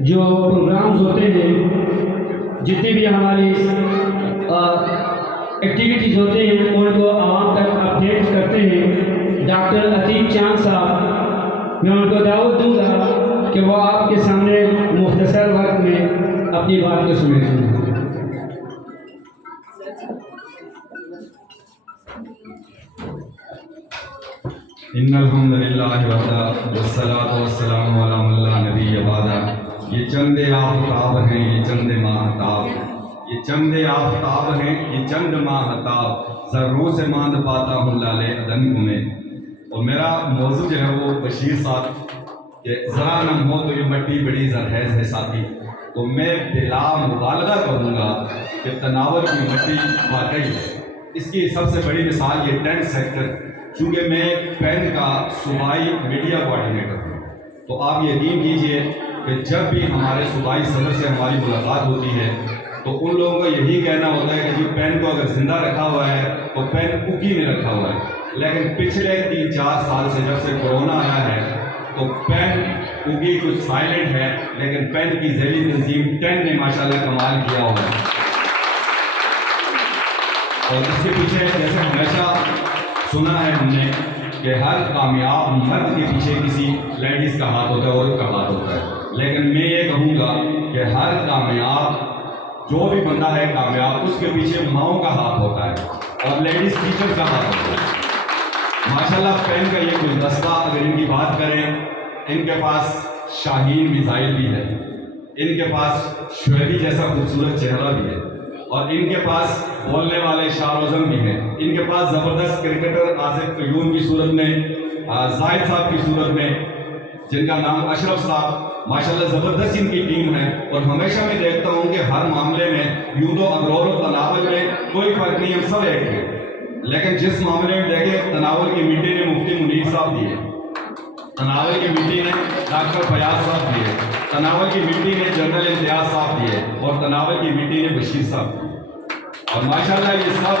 جو پروگرامز ہوتے ہیں، جتنے بھی ہماری ایکٹیویٹیز ہوتے ہیں ان کو عوام تک اپڈیٹ کرتے ہیں، ڈاکٹر عتیق چاند صاحب، میں ان کو دعوت دوں گا کہ وہ آپ کے سامنے مختصر وقت میں اپنی بات کو سنیں۔ ان الحمد للہ والصلاۃ والسلام علی من لا نبی بعدہ۔ یہ چند آفتاب ہیں، یہ چند ماہتاب، یہ چند آفتاب ہیں، یہ چند ماہتاب، ذروں سے ماند پاتا ہوں لالے ادن کو میں۔ اور میرا موضوع جو ہے وہ بشیر صاحب کہ ذرا نم ہو تو یہ مٹی بڑی زرخیز ہے ساتھی، تو میں بلا مبالغہ کہوں گا کہ تناور کی مٹی واقعی ہے۔ اس کی سب سے بڑی مثال یہ ٹینٹ سیکٹر، چونکہ میں پین کا صوبائی میڈیا کوآرڈینیٹر ہوں، تو آپ یقین کیجئے کہ جب بھی ہمارے صوبائی صدر سے ہماری ملاقات ہوتی ہے تو ان لوگوں کا یہی کہنا ہوتا ہے کہ جی پین کو اگر زندہ رکھا ہوا ہے تو پین اگی میں رکھا ہوا ہے، لیکن پچھلے 3-4 سال سے جب سے کورونا آیا ہے تو پین اگی کچھ سائلنٹ ہے، لیکن پین کی ذیلی تنظیم 10 نے ماشاءاللہ کمال کیا ہوا ہے۔ اور اس کے پیچھے جیسے ہمیشہ سنا ہے ہم نے کہ ہر کامیاب مرد کے پیچھے کسی لیڈیز کا ہاتھ ہوتا ہے، عورت کا ہاتھ ہوتا ہے، لیکن میں یہ کہوں گا کہ ہر کامیاب جو بھی بندہ ہے کامیاب، اس کے پیچھے ماؤں کا ہاتھ ہوتا ہے اور لیڈیز ٹیچر کا ہاتھ ہوتا ہے۔ ماشاءاللہ پین کا یہ گلدستہ اگر ان کی بات کریں، ان کے پاس شاہین میزائل بھی ہے، ان کے پاس شعیبی جیسا خوبصورت چہرہ بھی ہے، اور ان کے پاس بولنے والے شاہ اعظم بھی ہیں، ان کے پاس زبردست کرکٹر آصف قیوم کی صورت میں، زاہد صاحب کی صورت میں، جن کا نام اشرف صاحب، ماشاءاللہ زبردست ان کی ٹیم ہے۔ اور ہمیشہ میں دیکھتا ہوں کہ ہر معاملے میں یوں تو اگرور و تناول میں کوئی فرق نہیں، ہم سب ایک ہیں، لیکن جس معاملے میں دیکھیں تناول کی مٹی نے مفتی منیر صاحب دیے، تناول کی مٹی نے ڈاکٹر فیاض صاحب دیے، تناول کی مٹی نے جنرل امتیاز صاحب دیے، اور تناول کی مٹی نے بشیر صاحب دیے۔ اور ماشاءاللہ یہ سب،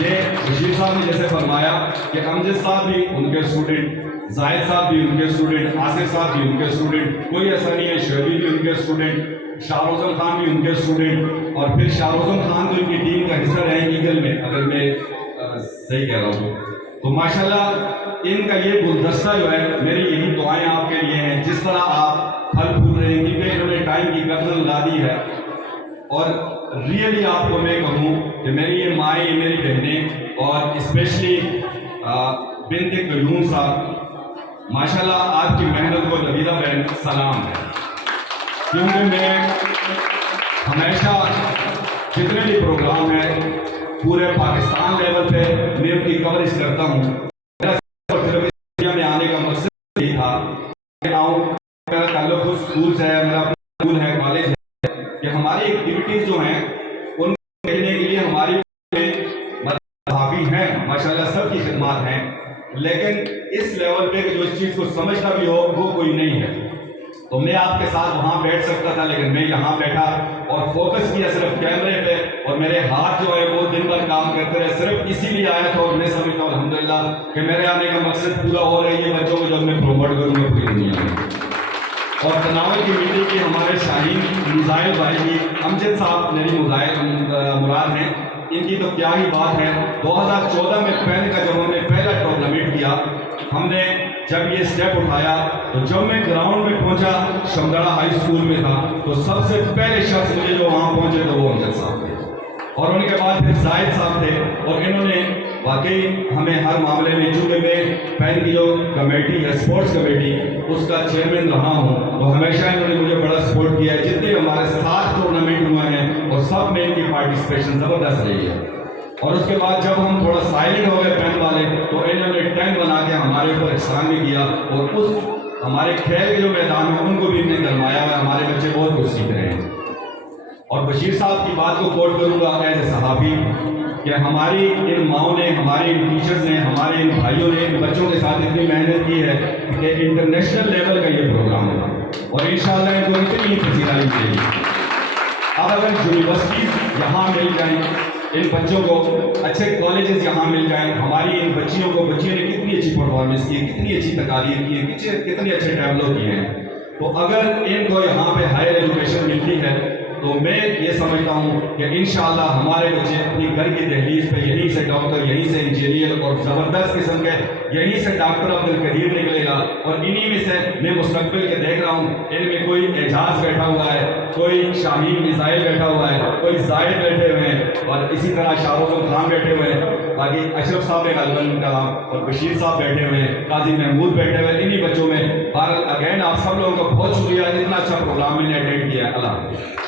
یہ بشیر صاحب نے جیسے فرمایا کہ امجد صاحب بھی ان کے اسٹوڈنٹ، زاہد صاحب بھی ان کے اسٹوڈنٹ، آصف صاحب بھی ان کے اسٹوڈنٹ، کوئی ایسا نہیں ہے، شعیبی بھی ان کے اسٹوڈنٹ، شاہ روزن خان بھی ان کے اسٹوڈنٹ، اور پھر شاہ روزن خان تو ان کی ٹیم کا حصہ رہے ایگل میں، اگر میں صحیح کہہ رہا ہوں تو ماشاءاللہ ان کا یہ گلدستہ جو ہے، میری یہی دعائیں آپ کے لیے ہیں، جس طرح آپ پھل پھول رہے ہیں، کیونکہ انہوں نے ٹائم کی قدر لا دی ہے۔ اور ریئلی آپ کو میں کہوں کہ میری یہ مائیں، یہ میری بہنیں، اور اسپیشلی بنت قیوم صاحب، ماشاءاللہ آپ کی محنت کو نویدہ بہن سلام ہے، کیونکہ میں ہمیشہ جتنے بھی پروگرام ہیں پورے پاکستان لیول پہ میں ان کی کوریج کرتا ہوں۔ صرف انڈیا میں آنے کا مقصد یہی تھا کہ آؤں، میرا تعلق خود اسکول سے ہے، میرا اسکول ہے، کالج ہے، کہ ہماری ایکٹیویٹیز جو ہیں ان کو دیکھنے کے لیے ہماری صحافی ہیں، ماشاءاللہ سب کی خدمات ہیں، لیکن اس لیول پہ کہ جو اس چیز کو سمجھتا بھی ہو وہ کوئی نہیں ہے۔ تو میں آپ کے ساتھ وہاں بیٹھ سکتا تھا، لیکن میں یہاں بیٹھا اور فوکس کیا صرف کیمرے پہ، اور میرے ہاتھ جو ہے وہ دن بھر کام کرتے رہے، صرف اسی لیے آیا تھا۔ اور میں سمجھتا ہوں الحمدللہ کہ میرے آنے کا مقصد پورا ہو رہا ہے، یہ بچوں کو جب میں پروموٹ کروں گا پوری دنیا میں۔ اور تناول کی مٹی کی ہمارے شاہین میزائل بھائی کی، امجد صاحب میری مراد ہیں، ان کی تو کیا ہی بات ہے۔ 2014 میں پین کا جب ہم نے پہلا ٹورنامنٹ کیا، ہم نے جب یہ سٹیپ اٹھایا تو جب میں گراؤنڈ میں پہنچا، شمدڑا ہائی اسکول میں تھا، تو سب سے پہلے شخص مجھے جو وہاں پہنچے تو وہ امجد صاحب تھے، اور ان کے بعد پھر زاہد صاحب تھے، اور انہوں نے واقعی ہمیں ہر معاملے میں، چونکہ میں پین کی جو کمیٹی ہے اسپورٹس کمیٹی اس کا چیئرمین رہا ہوں، تو ہمیشہ انہوں نے مجھے بڑا سپورٹ کیا ہے۔ جتنے ہمارے 7 ٹورنامنٹ ہوئے ہیں اور سب میں ان کی پارٹیسپیشن زبردست رہی ہے۔ اور اس کے بعد جب ہم تھوڑا سائلنٹ ہو گئے پین والے، تو انہوں نے ٹینٹ بنا کے ہمارے اوپر احسان بھی کیا، اور اس ہمارے کھیل کے جو میدان ہیں ان کو بھی انہیں گرمایا ہوا ہے، ہمارے بچے بہت کچھ سیکھ رہے ہیں۔ اور بشیر صاحب کی بات کو کوٹ کروں گا ایز اے صحافی کہ ہماری ان ماؤں نے، ہمارے ان ٹیچرز نے، ہمارے ان بھائیوں نے ان بچوں کے ساتھ اتنی محنت کی ہے کہ انٹرنیشنل لیول کا یہ پروگرام ہوگا، اور انشاءاللہ ان کو اتنی پذیرائی ملے گی۔ اب اگر یونیورسٹیز یہاں مل جائیں، ان بچوں کو اچھے کالجز یہاں مل جائیں، ہماری ان بچیوں نے کتنی اچھی پرفارمنس کی ہے، کتنی اچھی تقاریر کی ہے، کتنے اچھے ٹیبلو کیے ہیں، تو اگر ان کو یہاں پہ ہائر ایجوکیشن ملتی ہے تو میں یہ سمجھتا ہوں کہ انشاءاللہ ہمارے بچے اپنی گھر کی دہلیز پہ یہیں سے ڈاکٹر، یہیں سے انجینئر اور زبردست قسم کے یہیں سے ڈاکٹر عبدالقدیر نکلے گا. اور انہی میں سے میں مستقبل کے دیکھ رہا ہوں، ان میں کوئی اعجاز بیٹھا ہوا ہے، کوئی شاہین میزائل بیٹھا ہوا ہے، کوئی زائد بیٹھے ہوئے ہیں، اور اسی طرح شاہ رخ خان بیٹھے ہوئے ہیں، باقی اشرف صاحب نے غالباً کہا، اور بشیر صاحب بیٹھے ہوئے ہیں، قاضی محمود بیٹھے ہوئے ہیں. انہی بچوں میں بہرحال اگین آپ سب لوگوں کا بہت شکریہ، اتنا اچھا پروگرام میں نے اٹینڈ کیا ہے. اللہ حافظ.